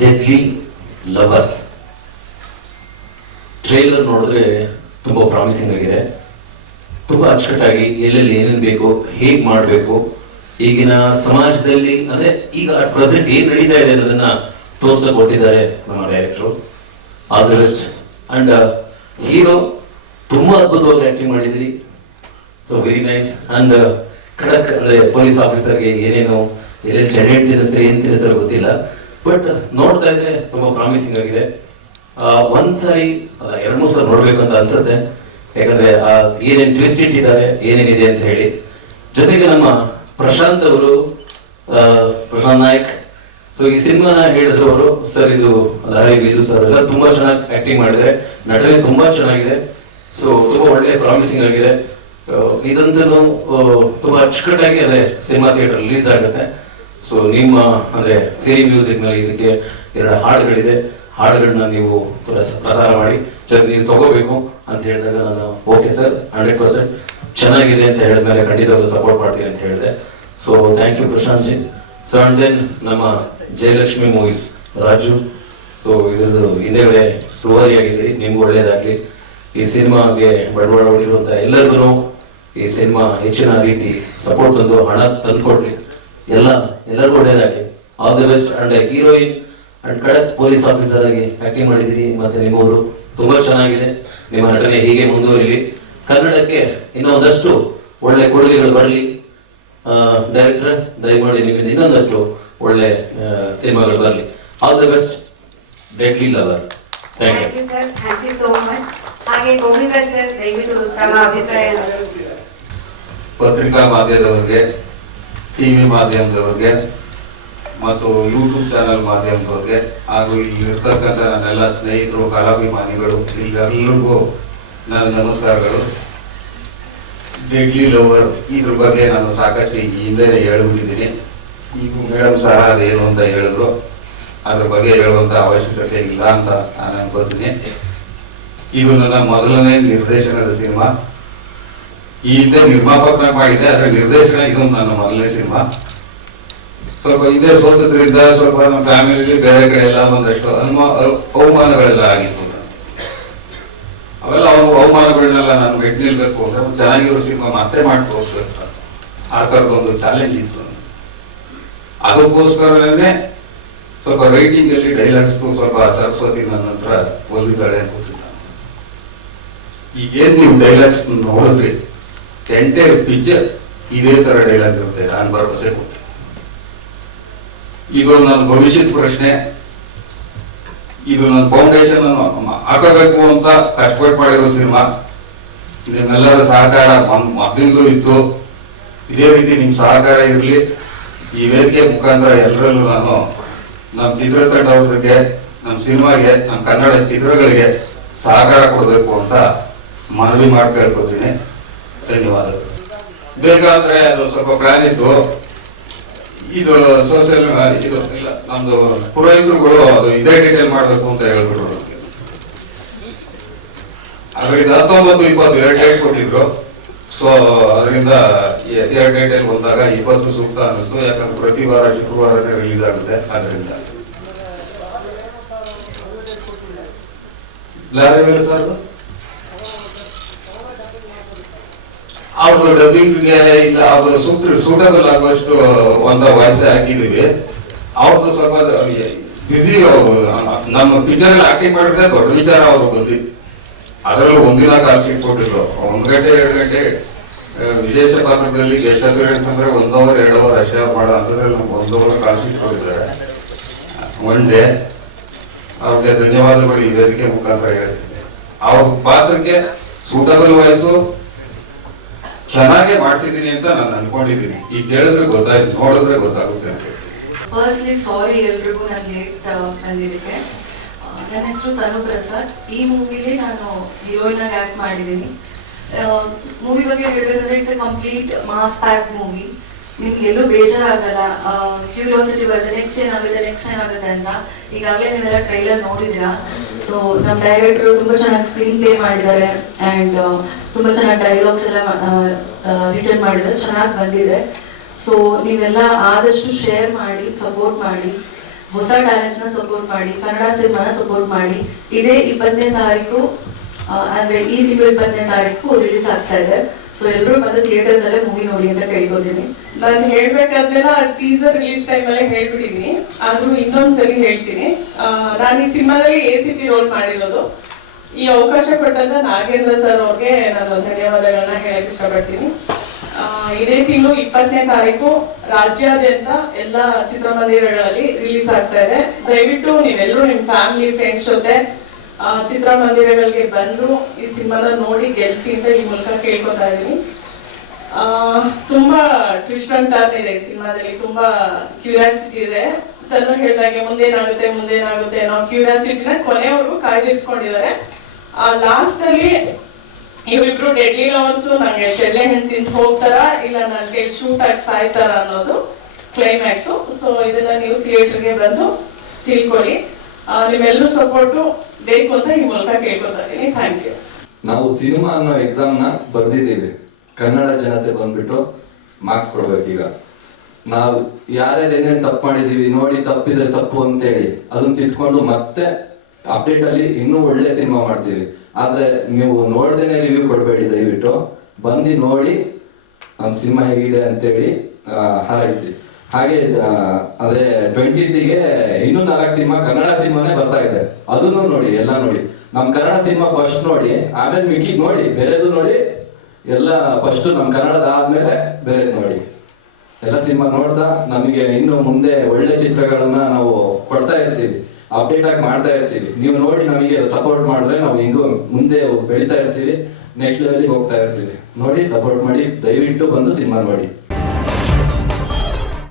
Deadly lovers trailer ನೋಡಿದ್ರೆ ತುಂಬಾ promising ಆಗಿದೆ. ತುಂಬಾ ಅಚ್ಚುಕಟ್ಟಾಗಿ ಎಲ್ಲೆಲ್ಲಿ ಏನೇನು ಬೇಕು, ಹೇಗ್ ಮಾಡಬೇಕು, ಈಗಿನ ಸಮಾಜದಲ್ಲಿ, ಅಂದ್ರೆ ಈಗ ಪ್ರೆಸೆಂಟ್ ಏನ್ ನಡೀತಾ ಇದೆ ಅನ್ನೋದನ್ನ ತೋರ್ಸಕ್ ಕೊಟ್ಟಿದ್ದಾರೆ ನಮ್ಮ ಡೈರೆಕ್ಟ್ರು ಆದರೆಸ್ಟ್ ಅಂಡ್ ಹೀರೋ ತುಂಬಾ ಅದ್ಭುತವಾಗಿ ಆಕ್ಟಿಂಗ್ ಮಾಡಿದ್ರಿ. ಸೊ ವೆರಿ ನೈಸ್ ಅಂಡ್ ಖಡಕ್ ಅಂದ್ರೆ ಪೊಲೀಸ್ ಆಫೀಸರ್ಗೆ ಏನೇನು, ಎಲ್ಲೆಲ್ಲಿ ಚೆನ್ನಾಗಿ ತಿನ್ನಿಸ್ತಾರೆ ಏನ್ ತಿನ್ನಿಸ್ತಾರೆ ಗೊತ್ತಿಲ್ಲ. ಬಟ್ ನೋಡ್ತಾ ಇದ್ರೆ ತುಂಬಾ ಪ್ರಾಮಿಸಿಂಗ್ ಆಗಿದೆ. ಆ, ಒಂದ್ ಸಾರಿ ಅಲ್ಲ, ಎರಡ್ ಮೂರ್ ಸಲ ನೋಡ್ಬೇಕು ಅಂತ ಅನ್ಸುತ್ತೆ. ಯಾಕಂದ್ರೆ ಆ ಏನೇನ್ ಟ್ವಿಸ್ಟ್ ಇಟ್ಟಿದ್ದಾರೆ ಏನೇನಿದೆ ಅಂತ ಹೇಳಿ. ಜೊತೆಗೆ ನಮ್ಮ ಪ್ರಶಾಂತ್ ಅವರು ಪ್ರಶಾಂತ್ ನಾಯಕ್. ಸೊ ಈ ಸಿನಿಮಾನ ಹೇಳಿದ್ರು ಅವರು ಸರ್ ಇದು ವೀರು ಸರ್ ಎಲ್ಲ ತುಂಬಾ ಚೆನ್ನಾಗಿ ಆಕ್ಟಿಂಗ್ ಮಾಡಿದ್ರೆ ನಟನೆ ತುಂಬಾ ಚೆನ್ನಾಗಿದೆ. ಸೊ ತುಂಬಾ ಒಳ್ಳೆ ಪ್ರಾಮಿಸಿಂಗ್ ಆಗಿದೆ. ಇದಂತೂ ತುಂಬಾ ಅಚ್ಚುಕಟ್ಟಾಗಿ ಅದೇ ಸಿನಿಮಾ ಥಿಯೇಟರ್ ರಿಲೀಸ್ ಆಗುತ್ತೆ. ಸೊ ನಿಮ್ಮ, ಅಂದ್ರೆ ಸಿರಿ ಮ್ಯೂಸಿಕ್ನಲ್ಲಿ ಇದಕ್ಕೆ ಎರಡು ಹಾಡುಗಳಿದೆ. ಹಾಡುಗಳನ್ನ ನೀವು ಪ್ರಸ- ಪ್ರಸಾರ ಮಾಡಿ. ಜೊತೆ ನೀವು ತಗೋಬೇಕು ಅಂತ ಹೇಳಿದಾಗ ನಾನು ಓಕೆ ಸರ್, ಹಂಡ್ರೆಡ್ ಪರ್ಸೆಂಟ್ ಚೆನ್ನಾಗಿದೆ ಅಂತ ಹೇಳಿದ ಹೇಳಿದ್ಮೇಲೆ ಖಂಡಿತವಾಗ್ಲೂ ಸಪೋರ್ಟ್ ಮಾಡ್ತೀನಿ ಅಂತ ಹೇಳಿದೆ. So thank you Prashanth ji so and then ನಮ್ಮ ಜಯಲಕ್ಷ್ಮಿ ಮೂವೀಸ್ ರಾಜು. ಸೊ ಇದ್ರದ್ದು ಹಿಂದೆಗಡೆ ಆಗಿದ್ರಿ, ನಿಮ್ಗೆ ಒಳ್ಳೇದಾಗ್ಲಿ. ಈ ಸಿನಿಮಾಗೆ ಬಂಡವಾಳ ಹೊಡಿರುವಂತ ಎಲ್ಲರಿಗೂ ಈ ಸಿನಿಮಾ ಹೆಚ್ಚಿನ ರೀತಿ ಸಪೋರ್ಟ್ ತಂದು ಹಣ ತಂದ್ಕೊಡ್ಲಿ. ಎಲ್ಲ ಎಲ್ಲರಿಗೂ ಒಳ್ಳೇದಾಗಿ all the best and heroine and kadak police officer ಆಗಿ ಆಕ್ಟಿಂಗ್ ಮಾಡಿದಿರಿ ಮತ್ತೆ ನಿಮ್ಮವರು ತುಂಬಾ ಚೆನ್ನಾಗಿದೆ. ನಿಮ್ಮ ನಟನೆ ಹೀಗೆ ಮುಂದುವರಿಲಿ. ಕನ್ನಡಕ್ಕೆ ಇನ್ನೊಂದಷ್ಟು ಒಳ್ಳೆ ಕೊಡುಗೆಗಳು ಬರಲಿ. ಡೈರೆಕ್ಟರ್ ದಯಮಾಡಿ ನಿಮ್ಮಿಂದ ಇನ್ನೊಂದಷ್ಟು ಒಳ್ಳೆ ಸಿನಿಮಾಗಳು ಬರಲಿ. All the best deadly lover thank you thank you sir thank you so much ಹಾಗೆ ಗೋವಿಂದ ಸರ್ ದಯವಿಟ್ಟು ತಮ್ಮ ಅಭಿಪ್ರಾಯ ಪತ್ರಿಕಾ ಮಾಧ್ಯಮದವರಿಗೆ ಟಿವಿ ಮಾಧ್ಯಮದವ್ರಿಗೆ ಮತ್ತು ಯೂಟ್ಯೂಬ್ ಚಾನಲ್ ಮಾಧ್ಯಮದವ್ರಿಗೆ ಹಾಗೂ ಇಲ್ಲಿರ್ತಕ್ಕಂಥ ನನ್ನೆಲ್ಲ ಸ್ನೇಹಿತರು, ಕಲಾಭಿಮಾನಿಗಳು ಎಲ್ಲರಿಗೂ ನನ್ನ ನಮಸ್ಕಾರಗಳು. ಡೆಡ್ಲಿ ಲವರ್ ಇದ್ರ ಬಗ್ಗೆ ನಾನು ಸಾಕಷ್ಟು ಹಿಂದೆ ಹೇಳ್ಬಿಟ್ಟಿದ್ದೀನಿ. ಈಗ ಮೇಡಮ್ ಸಹ ಅದೇನು ಅಂತ ಹೇಳಿದ್ರು. ಅದ್ರ ಬಗ್ಗೆ ಹೇಳುವಂತ ಅವಶ್ಯಕತೆ ಇಲ್ಲ ಅಂತ ನಾನು ಅನ್ಕೋತೀನಿ. ಇದು ನನ್ನ ಮೊದಲನೇ ನಿರ್ದೇಶನದ ಸಿನಿಮಾ. ಈ ಹಿಂದೆ ನಿರ್ಮಾಪಕ ಮಾಡಿದೆ ಆದ್ರೆ ನಿರ್ದೇಶನ ಇದು ನನ್ನ ಮೊದಲನೇ ಸಿನಿಮಾ. ಸ್ವಲ್ಪ ಇದೇ ಸೋತದ್ರಿಂದ ಸ್ವಲ್ಪ ನಮ್ಮ ಫ್ಯಾಮಿಲಿ ಬೇರೆ ಕಡೆ ಎಲ್ಲ ಒಂದಷ್ಟು ಅನುಮಾ ಅವ- ಅವಮಾನಗಳೆಲ್ಲ ಆಗಿತ್ತು. ಅವೆಲ್ಲ ಅವನು ಅವಮಾನಗಳನ್ನೆಲ್ಲ ನಾನು ಮೆಟ್ ನಿಲ್ಬೇಕು ಅಂದ್ರೆ ಚೆನ್ನಾಗಿರೋ ಸಿನಿಮಾ ಮತ್ತೆ ಮಾಡಿ ತೋರಿಸ್ಬೇಕು ಆ ಥರದೊಂದು ಚಾಲೆಂಜ್ ಇತ್ತು. ಅದಕ್ಕೋಸ್ಕರನೇ ಸ್ವಲ್ಪ ರೈಟಿಂಗ್ ಅಲ್ಲಿ ಡೈಲಾಗ್ಸ್ ಸ್ವಲ್ಪ ಸರಸ್ವತಿ ನನ್ನ ಹತ್ರ ಒಲಿದಾಳೆ ಅನ್ಕೊತಿದ್ದ ಈಗೇನು ನೀವು ಡೈಲಾಗ್ಸ್ ನೋಡಿದ್ರಿ? ಎಂಟೈರ್ ಪಿಕ್ಚರ್ ಇದೇ ತರ ಡೈಲಾಗ್ ಇರುತ್ತೆ, ನಾನು ಭರವಸೆ ಕೊಟ್ಟೆ. ಇದು ನನ್ನ ಭವಿಷ್ಯದ ಪ್ರಶ್ನೆ. ಇದು ನನ್ನ ಫೌಂಡೇಶನ್ ಹಾಕಬೇಕು ಅಂತ ಕಷ್ಟಪಟ್ಟು ಮಾಡಿರೋ ಸಿನಿಮಾ. ನಿಮ್ಮೆಲ್ಲರ ಸಹಕಾರ ಮೊದಲಿಂದಲೂ ಇತ್ತು. ಇದೇ ರೀತಿ ನಿಮ್ ಸಹಕಾರ ಇರಲಿ. ಈ ವೇದಿಕೆ ಮುಖಾಂತರ ಎಲ್ಲರಲ್ಲೂ ನಾನು ನಮ್ಮ ಚಿತ್ರತಂಡವ್ರಿಗೆ ನಮ್ಮ ಸಿನಿಮಾಗೆ ನಮ್ಮ ಕನ್ನಡ ಚಿತ್ರಗಳಿಗೆ ಸಹಕಾರ ಕೊಡಬೇಕು ಅಂತ ಮನವಿ ಮಾಡಿ ಧನ್ಯವಾದಗಳು ಬೇಗ ಅದು ಸ್ವಲ್ಪ ಪ್ಲಾನ್ ಇತ್ತು. ಇದು ಸೋಷಿಯಲ್ ಇದು ಇಲ್ಲ, ನಮ್ದು ಪುರೋಹಿತರುಗಳು ಅದು ಇದೇ ಡೀಟೇಲ್ ಮಾಡಬೇಕು ಅಂತ ಹೇಳ್ಬಿಟ್ರು. ಅದರಿಂದ ಹತ್ತೊಂಬತ್ತು, ಇಪ್ಪತ್ತು ಎರಡು ಡೇಟ್ ಕೊಟ್ಟಿದ್ರು. ಸೊ ಅದರಿಂದ ಎರಡು ಡೇಟಲ್ಲಿ ಬಂದಾಗ ಇಪ್ಪತ್ತು ಸೂಕ್ತ ಅನ್ನಿಸ್ತು. ಯಾಕಂದ್ರೆ ಪ್ರತಿ ವಾರ ಶುಕ್ರವಾರನೇ ರಿಲೀಸ್ ಆಗುತ್ತೆ ಅದರಿಂದ. ಲಾರಿ ಸರ್ ಅವ್ರದ್ದು ಡಬ್ಬಿಂಗ್ಗೆ ಇಲ್ಲ, ಅವರು ಸೂಟ್ ಸೂಟಬಲ್ ಆಗುವಷ್ಟು ಒಂದು ವಾಯ್ಸ್ ಹಾಕಿದೀವಿ. ಅವ್ರದ್ದು ಸ್ವಲ್ಪ ಬಿಸಿ ಅವರು, ನಮ್ಮ ಪಿಕ್ಚರ್ ಆಕ್ಟಿಂಗ್ ಮಾಡಿದ್ರೆ ದೊಡ್ಡ ವಿಚಾರ ಅವ್ರು ಗೊತ್ತಿ ಅದರಲ್ಲೂ ಒಂದಿನ ಕಾಲ್ ಸೀಟ್ ಕೊಟ್ಟಿದ್ರು. ಒಂದ್ ಗಂಟೆ, ಎರಡು ಗಂಟೆ ವಿದೇಶ ಪಾತ್ರದಲ್ಲಿ ಗೆಸ್ಟ್ ಅಂದ್ರೆ ಒಂದ್ ಅವರ್ ಎರಡು ಅವರ್ ಅಷ್ಟೇ ಮಾಡ ಅಂತಂದ್ರೆ ನಮ್ಗೆ ಒಂದು ಅವರ್ ಶೀಟ್ ಕೊಟ್ಟಿದ್ದಾರೆ. ಒನ್ ಡೇ ಅವ್ರಿಗೆ ಧನ್ಯವಾದಗಳು ಈ ವೇದಿಕೆ ಮುಖಾಂತರ ಹೇಳ್ತೀನಿ. ಅವ್ರ ಪಾತ್ರಕ್ಕೆ ಸೂಟಬಲ್ ವಾಯ್ಸು ಚೆನ್ನಾಗೇ ಮಾಡಿಸಿದೀನಿ ಅಂತ ನಾನು ಅನ್ಕೊಂಡಿದ್ದೀನಿ. ಈಗ ಕೇಳಿದ್ರೆ ಗೊತ್ತಾಯ್ತು, ನೋಡಿದ್ರೆ ಗೊತ್ತಾಗುತ್ತೆ ಫಸ್ಟ್ಲಿ ಸಾರಿ ಎಲ್ರಿಗೂ ನಾನು ಲೇಟ್ ಬಂದಿದ್ದಕ್ಕೆ. ನನ್ನ ಹೆಸರು ತನು ಪ್ರಸಾದ್. ಈ ಮೂವಿಲಿ ನಾನು ಹೀರೋಯಿನ್ ಆಗಿ ಆಕ್ಟ್ ಮಾಡಿದ್ದೀನಿ. ಮೂವಿ ಬಗ್ಗೆ ಹೇಳಬೇಕಂದ್ರೆ it's a complete mass pack movie ನಿಮ್ಗೆ ಎಲ್ಲೂ ಬೇಜಾರಾಗಲ್ಲ. ಕ್ಯೂರಿಯಾಸಿಟಿ ಬರುತ್ತೆ. ನೆಕ್ಸ್ಟ್ ಏನಾಗುತ್ತೆ ನೆಕ್ಸ್ಟ್ ಏನಾಗುತ್ತೆ ಅಂತ. ಈಗಾಗಲೇ ನೀವೆಲ್ಲ ಟ್ರೈಲರ್ ನೋಡಿದ್ದೀರಾ? ಸೊ ನಮ್ಮ ಡೈರೆಕ್ಟರ್ ತುಂಬಾ ಚೆನ್ನಾಗಿ ಸ್ಕ್ರೀನ್ ಪ್ಲೇ ಮಾಡಿದ್ದಾರೆ ಅಂಡ್ ತುಂಬಾ ಚೆನ್ನಾಗಿ ಡೈಲಾಗ್ಸ್ ಎಲ್ಲ ರಿಟರ್ನ್ ಮಾಡಿದ್ದಾರೆ, ಚೆನ್ನಾಗಿ ಬಂದಿದೆ. ಸೊ ನೀವೆಲ್ಲ ಆದಷ್ಟು ಶೇರ್ ಮಾಡಿ ಸಪೋರ್ಟ್ ಮಾಡಿ, ಹೊಸ ಟ್ಯಾಲೆಂಟ್ಸ್ನ ಸಪೋರ್ಟ್ ಮಾಡಿ, ಕನ್ನಡ ಸಿನಿಮಾನ ಸಪೋರ್ಟ್ ಮಾಡಿ, ಇದೇ ಇಪ್ಪತ್ತನೇ ತಾರೀಕು ಅಂದ್ರೆ ಈ ತಿಂಗಳು ಇಪ್ಪತ್ತನೇ ತಾರೀಕು ರಿಲೀಸ್ ಆಗ್ತಾ ಇದೆ. ಸೊ ಎಲ್ಲರೂ ಬಂದು ಥಿಯೇಟರ್ಸ್ ಅಲ್ಲೇ ಮೂವಿ ನೋಡಿ ಅಂತ ಕೇಳ್ಕೊತೀನಿ. ನಾನು ಹೇಳ್ಬೇಕಾದ್ರೆ ಟೀಸರ್ ರಿಲೀಸ್ ಟೈಮ್ ಅಲ್ಲೇ ಹೇಳ್ಬಿಟ್ಟಿದೀನಿ. ಆದ್ರೂ ಇನ್ನೊಂದ್ಸಲಿ ಹೇಳ್ತೀನಿ. ನಾನು ಈ ಸಿನಿಮಾದಲ್ಲಿ ಎ ಸಿ ಪಿ ರೋಲ್ ಮಾಡಿರೋದು. ಈ ಅವಕಾಶ ಕೊಟ್ಟಂತ ನಾಗೇಂದ್ರ ಸರ್ ಅವ್ರಿಗೆ ನಾನು ಧನ್ಯವಾದಗಳನ್ನ ಹೇಳಕ್ ಇಷ್ಟಪಡ್ತೀನಿ. ಇದೇ ತಿಂಗಳು ಇಪ್ಪತ್ತನೇ ತಾರೀಕು ರಾಜ್ಯಾದ್ಯಂತ ಎಲ್ಲ ಚಿತ್ರಮಂದಿರಗಳಲ್ಲಿ ರಿಲೀಸ್ ಆಗ್ತಾ ಇದೆ. ದಯವಿಟ್ಟು ನೀವೆಲ್ಲರೂ ನಿಮ್ ಫ್ಯಾಮಿಲಿ ಫ್ರೆಂಡ್ಸ್ ಜೊತೆ ಚಿತ್ರಮಂದಿರಗಳಿಗೆ ಬಂದು ಈ ಸಿನಿಮಾನ ನೋಡಿ ಗೆಲ್ಸಿ ಅಂತ ಈ ಮೂಲಕ ಕೇಳ್ಕೊತಾ ಇದೀನಿ ಆ, ತುಂಬಾ ಟ್ವಿಸ್ಟ್ ಅಂತ ಇದೆ ಈ ಸಿನಿಮಾದಲ್ಲಿ ತುಂಬಾ ಕ್ಯೂರಿಯಾಸಿಟಿ ಇದೆ. ತನು ಹೇಳ್ದಾಗೆ ಮುಂದೇನಾಗುತ್ತೆ ಮುಂದೇನಾಗುತ್ತೆ ಅನ್ನೋ ಕ್ಯೂರಿಯಾಸಿಟಿನ ಕೊನೆವರೆಗೂ ಕಾಯ್ದಿರಿಸ್ಕೊಂಡಿದ್ದಾರೆ. ಆ ಲಾಸ್ಟ್ ಅಲ್ಲಿ ಇವರಿಬ್ರು ಡೆಡ್ಲಿ ಲವರ್ಸ್ ನಂಗೆ ಚೆಲ್ಲೆ ಹಣ್ಣು ತಿನ್ಸ್ ಹೋಗ್ತಾರ ಇಲ್ಲ ನನ್ಗೆ ಶೂಟ್ ಆಗಿ ಸಾಯ್ತಾರ ಅನ್ನೋದು ಕ್ಲೈಮ್ಯಾಕ್ಸ್ ಸೊ ಇದನ್ನ ನೀವು ಥಿಯೇಟರ್ಗೆ ಬಂದು ತಿಳ್ಕೊಳ್ಳಿ. ನಿಮ್ಮೆಲ್ಲರೂ ಸಪೋರ್ಟು ಬೇಕು ಅಂತ ಈ ಮೂಲಕ ಕೇಳ್ಕೊತಾ ಇದ್ದೀನಿ. ಥ್ಯಾಂಕ್ ಯು ನಾವು ಸಿನಿಮಾ ಅನ್ನೋ ಎಕ್ಸಾಮ್ನ ಬರ್ದಿದ್ದೀವಿ. ಕನ್ನಡ ಜನತೆ ಬಂದ್ಬಿಟ್ಟು ಮಾರ್ಕ್ಸ್ ಕೊಡ್ಬೇಕೀಗ. ನಾವು ಯಾರ್ಯಾರು ಏನೇನ್ ತಪ್ಪು ಮಾಡಿದೀವಿ ನೋಡಿ ತಪ್ಪಿದ್ರೆ ತಪ್ಪು ಅಂತೇಳಿ ಅದನ್ನ ತಿದ್ಕೊಂಡು ಮತ್ತೆ ಅಪ್ಡೇಟ್ ಅಲ್ಲಿ ಇನ್ನೂ ಒಳ್ಳೆ ಸಿನಿಮಾ ಮಾಡ್ತೀವಿ. ಆದ್ರೆ ನೀವು ನೋಡ್ದೇನೆ ರಿವ್ಯೂ ಕೊಡಬೇಡಿ ದಯವಿಟ್ಟು. ಬಂದು ನೋಡಿ ನಮ್ಮ ಸಿನಿಮಾ ಹೇಗಿದೆ ಅಂತೇಳಿ ಹಾರೈಸಿ. ಹಾಗೆ ಅದೇ ಟ್ವೆಂಟಿ ಟ್ವೆಂಟಿಗೆ ಇನ್ನೂ ನಾಲ್ಕು ಸಿನಿಮಾ ಕನ್ನಡ ಸಿನಿಮಾನೇ ಬರ್ತಾ ಇದೆ. ಅದನ್ನು ನೋಡಿ, ಎಲ್ಲ ನೋಡಿ. ನಮ್ ಕನ್ನಡ ಸಿನಿಮಾ ಫಸ್ಟ್ ನೋಡಿ, ಆಮೇಲೆ ಮಿಕ್ಕಿ ನೋಡಿ, ಬೇರೆದು ನೋಡಿ, ಎಲ್ಲ ಫಸ್ಟ್ ನಮ್ ಕನ್ನಡದ ಆದ್ಮೇಲೆ ಬೇರೆ ನೋಡಿ. ಎಲ್ಲ ಸಿನಿಮಾ ನೋಡ್ತಾ, ನಮಗೆ ಇನ್ನು ಮುಂದೆ ಒಳ್ಳೆ ಚಿತ್ರಗಳನ್ನ ನಾವು ಕೊಡ್ತಾ ಇರ್ತೀವಿ ಅಪ್ಡೇಟ್ ಆಗಿ ಮಾಡ್ತಾ ಇರ್ತೀವಿ. ನೀವು ನೋಡಿ ನಮಗೆ ಸಪೋರ್ಟ್ ಮಾಡಿದ್ರೆ ನಾವು ಹಿಂಗೂ ಮುಂದೆ ಬೆಳಿತಾ ಇರ್ತೀವಿ ನೆಕ್ಸ್ಟ್ ಲೆವೆಲ್ಗೆ ಹೋಗ್ತಾ ಇರ್ತೀವಿ. ನೋಡಿ ಸಪೋರ್ಟ್ ಮಾಡಿ, ದಯವಿಟ್ಟು ಬಂದು ಸಿನಿಮಾ ನೋಡಿ.